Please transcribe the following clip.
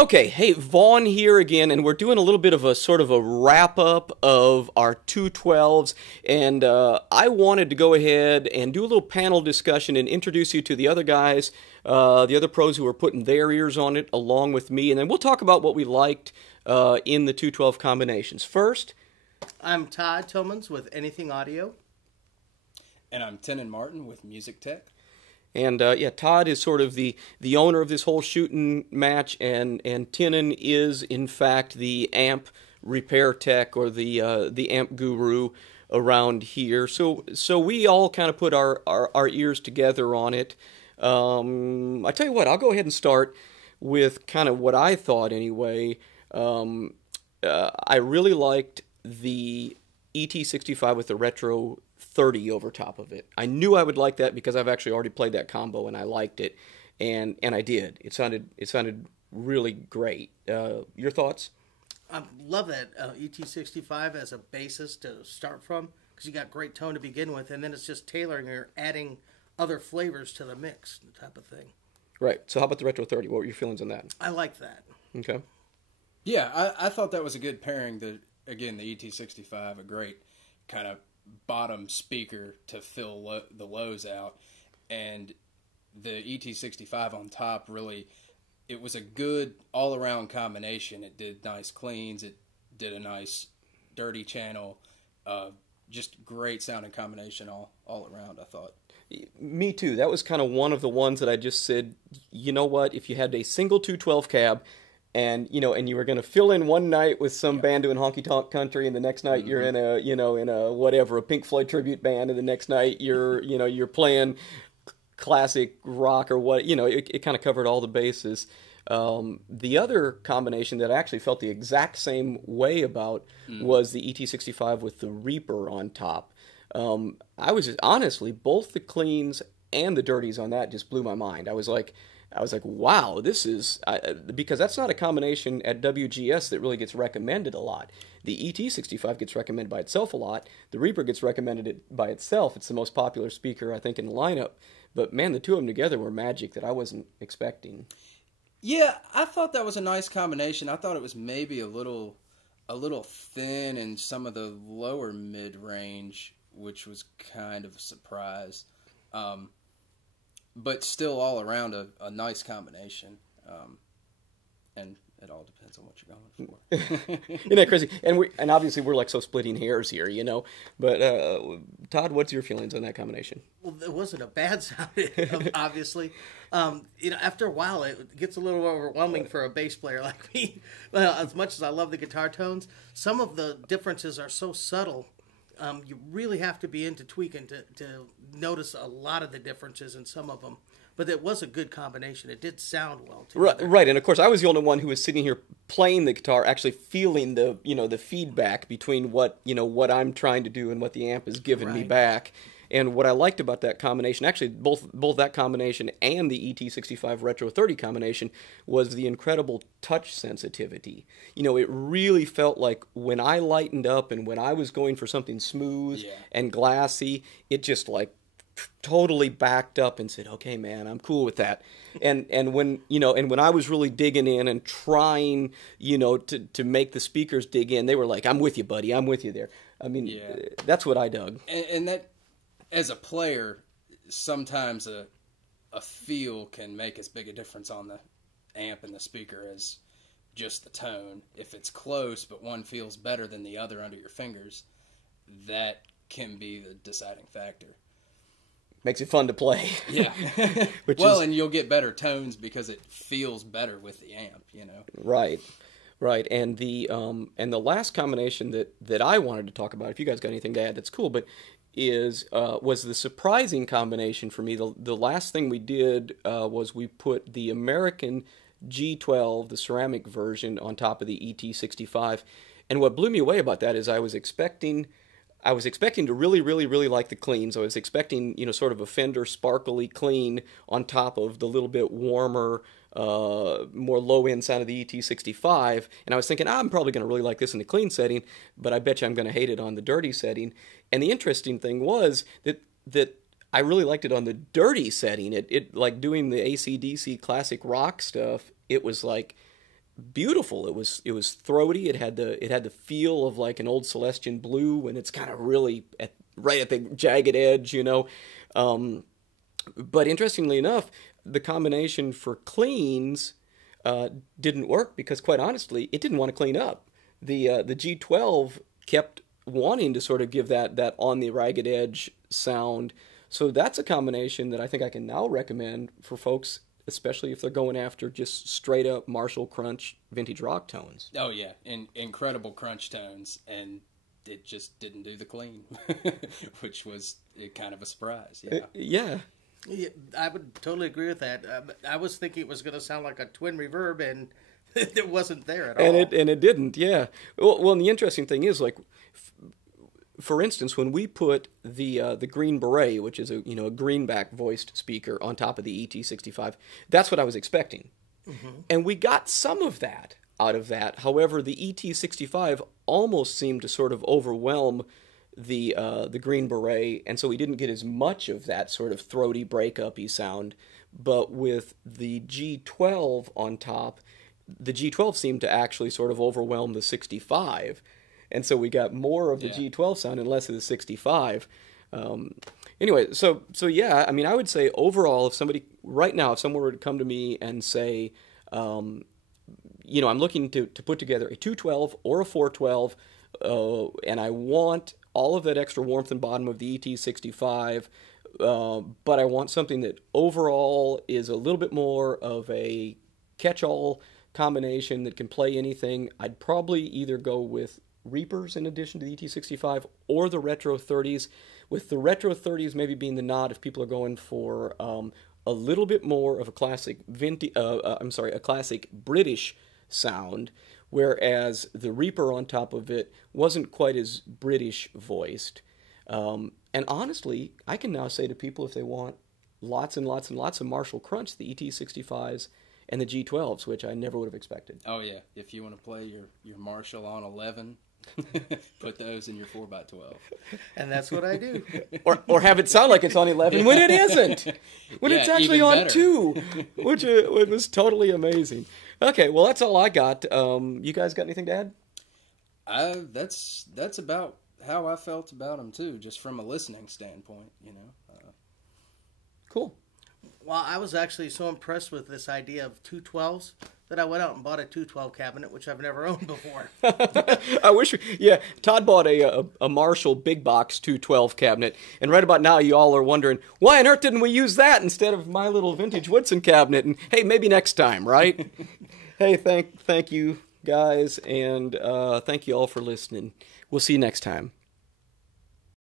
Okay, hey, Vaughn here again, and we're doing a little bit of a sort of a wrap up of our 212s. And I wanted to go ahead and do a little panel discussion and introduce you to the other guys, the other pros who are putting their ears on it along with me. And then we'll talk about what we liked in the 212 combinations. First, I'm Todd Tillmans with Anything Audio. And I'm Tenon Martin with Music Tech. And yeah, Todd is sort of the owner of this whole shooting match, and Tenon is in fact the amp repair tech or the amp guru around here. So we all kind of put our ears together on it. I tell you what, I'll go ahead and start with kind of what I thought anyway. I really liked the ET65 with the retro 30 over top of it. I knew I would like that because I've actually already played that combo and I liked it, and I did. It sounded really great. Your thoughts? I love that ET65 as a basis to start from because you got great tone to begin with, and then it's just tailoring or adding other flavors to the mix type of thing. Right. So how about the retro 30? What were your feelings on that? I like that. Okay. Yeah, I thought that was a good pairing. The ET65, a great kind of bottom speaker to fill the lows out, and the ET65 on top, really, it was a good all-around combination. It did nice cleans, it did a nice dirty channel, just great sounding combination all around, I thought. Me too. That was kind of one of the ones that I just said, you know what, if you had a single 212 cab, and you were going to fill in one night with some band doing honky tonk country, and the next night you're in a Pink Floyd tribute band, and the next night you're playing classic rock or what, it kind of covered all the bases. The other combination that I actually felt the exact same way about was the ET65 with the Reaper on top. I was just, honestly, both the cleans and the dirties on that just blew my mind. I was like, wow, this is... because that's not a combination at WGS that really gets recommended a lot. The ET65 gets recommended by itself a lot. The Reaper gets recommended by itself. It's the most popular speaker, I think, in the lineup. But, man, the two of them together were magic that I wasn't expecting. Yeah, I thought that was a nice combination. I thought it was maybe a little thin in some of the lower mid-range, which was kind of a surprise. But still, all around, a nice combination, and it all depends on what you're going for. Isn't that crazy? And obviously we're like so splitting hairs here, But Todd, what's your feelings on that combination? Well, it wasn't a bad sound, obviously. After a while, it gets a little overwhelming for a bass player like me. Well, as much as I love the guitar tones, some of the differences are so subtle. You really have to be into tweaking to notice a lot of the differences in some of them. But it was a good combination. It did sound well together. Right, and of course I was the only one who was sitting here playing the guitar, actually feeling the feedback between what I'm trying to do and what the amp is giving me back. And what I liked about that combination, actually both that combination and the ET65 Retro 30 combination, was the incredible touch sensitivity. It really felt like when I lightened up and when I was going for something smooth and glassy, it just like totally backed up and said, "Okay, man, I'm cool with that." And when when I was really digging in and trying, to make the speakers dig in, they were like, "I'm with you, buddy. I'm with you there." I mean, that's what I dug. And that, as a player, sometimes a feel can make as big a difference on the amp and the speaker as just the tone. If it's close, but one feels better than the other under your fingers, that can be the deciding factor. Makes it fun to play. Yeah. And you'll get better tones because it feels better with the amp, Right. And the last combination that I wanted to talk about, if you guys got anything to add, that's cool, but was the surprising combination for me. The last thing we did was we put the American G12, the ceramic version, on top of the ET65. And what blew me away about that is I was expecting to really, really, really like the cleans. I was expecting, sort of a Fender sparkly clean on top of the little bit warmer, more low-end sound of the ET65. And I was thinking, I'm probably going to really like this in the clean setting, but I bet you I'm going to hate it on the dirty setting. And the interesting thing was that I really liked it on the dirty setting. It like doing the AC/DC classic rock stuff, it was like beautiful. It was throaty. It had the feel of like an old Celestian blue when it's kind of really right at the jagged edge, you know. But interestingly enough, the combination for cleans didn't work because, quite honestly, it didn't want to clean up. The G12 kept wanting to sort of give that on the ragged edge sound. So that's a combination that I think I can now recommend for folks, especially if they're going after just straight up Marshall crunch vintage rock tones. Oh yeah, incredible crunch tones, and it just didn't do the clean, which was kind of a surprise. Yeah. Yeah. Yeah, I would totally agree with that. I was thinking it was going to sound like a twin reverb, and it wasn't there at all. And it didn't. Yeah. Well, and the interesting thing is, like, for instance, when we put the Green Beret, which is a greenback voiced speaker, on top of the ET65, that's what I was expecting, and we got some of that out of that. However, the ET65 almost seemed to sort of overwhelm the Green Beret, and so we didn't get as much of that sort of throaty breakup-y sound. But with the G12 on top, the G12 seemed to actually sort of overwhelm the 65, and so we got more of the G12 sound and less of the 65. Anyway, so yeah, I mean, I would say overall, if someone were to come to me and say, I'm looking to put together a 212 or a 412, and I want all of that extra warmth and bottom of the ET65, but I want something that overall is a little bit more of a catch-all combination that can play anything, I'd probably either go with Reapers in addition to the ET65 or the Retro 30s, with the Retro 30s maybe being the nod if people are going for a little bit more of a classic a classic British sound, whereas the Reaper on top of it wasn't quite as British voiced. And honestly, I can now say to people, if they want lots and lots and lots of Marshall crunch, the ET65s and the G12s, which I never would have expected. Oh yeah, if you want to play your Marshall on 11, put those in your 4x12. And that's what I do. Or have it sound like it's on 11 when it isn't. When it's actually on 2, which was totally amazing. Okay, well, that's all I got. You guys got anything to add? That's about how I felt about them, too, just from a listening standpoint, Cool. Well, I was actually so impressed with this idea of 212s that I went out and bought a 212 cabinet, which I've never owned before. I wish, Todd bought a Marshall big box 212 cabinet, and right about now you all are wondering, why on earth didn't we use that instead of my little vintage Woodson cabinet? And hey, maybe next time, right? Hey, thank you guys, and thank you all for listening. We'll see you next time.